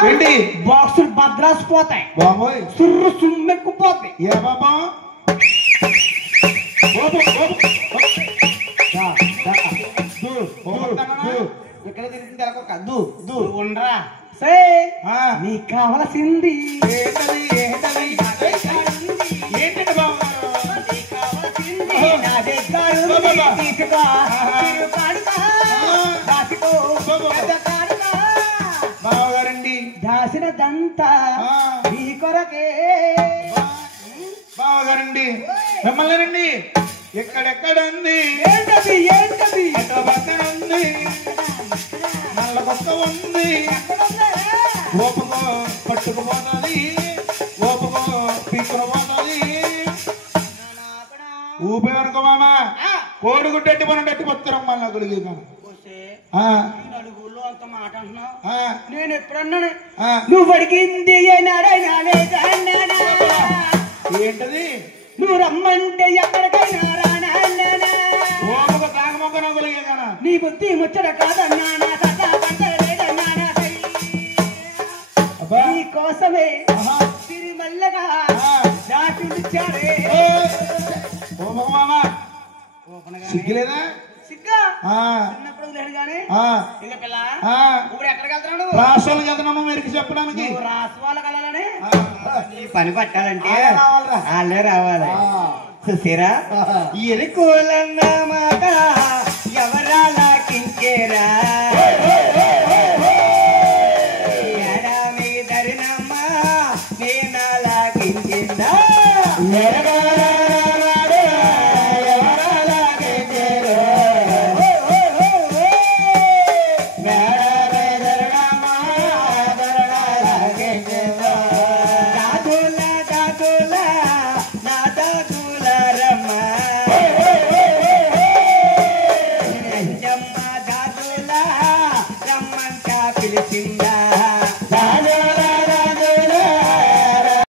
ఏంటి బాక్సులు భద్రాసిపోతాయి బాబోయ్ సుర్రు సుమ్మెక్కుపోతాయి ఏ బాబా ఇక్కడ తిరిగింది ఉండరా సే నీకు కావలసింది ఏంటది ఏంటది ఏంటండి బాబు నా దగ్గర తీసుకో బావగారండి దాసినదంతా నీ కొరకే బావగారండి మిమ్మల్ని ఎక్కడెక్కడుంది ఏంటది ఏంటది ఉంది నల్ల కొత్త ఉంది ఓపుకో పట్టుకుపోతుంది ఓపుకో పీక్కుపోతుంది ఊపే వరకు మామ కోడిగుడ్డెట్టి పనుడెట్టి వస్తారు మళ్ళీ గుడికి నలుగురులో అంత మాట అంటున్నావు ఆ నేను ఎప్పుడన్నాను నువ్వు అడిగింది ఏంటది నువ్వు రమ్మంటే ఎక్కడికైనా రానా ఓపుక తాగమొక్క గుడికి నీ బుద్ధి ముచ్చట కాదన్నానా నీ కోసమే తిరుమల్లగా దాటిచ్చాడే సిగ్గులేదా సిగ్గా చిన్నప్పుడు లేదు కానీ ఇంకా పిల్ల ఇప్పుడు ఎక్కడికి వెళ్తున్నావు రాష్ట్రాలకు వెళ్తున్నాము మీరు చెప్పడానికి రాష్ట్రాలకు వెళ్ళాలని పని పట్టాలంటే వాళ్ళే రావాలి చూసారా ఎరుకోలన్న మాట ఎవరాలా కింకేరా ధరినమ్మా నేనాలా కింకిందా పిలిచిందా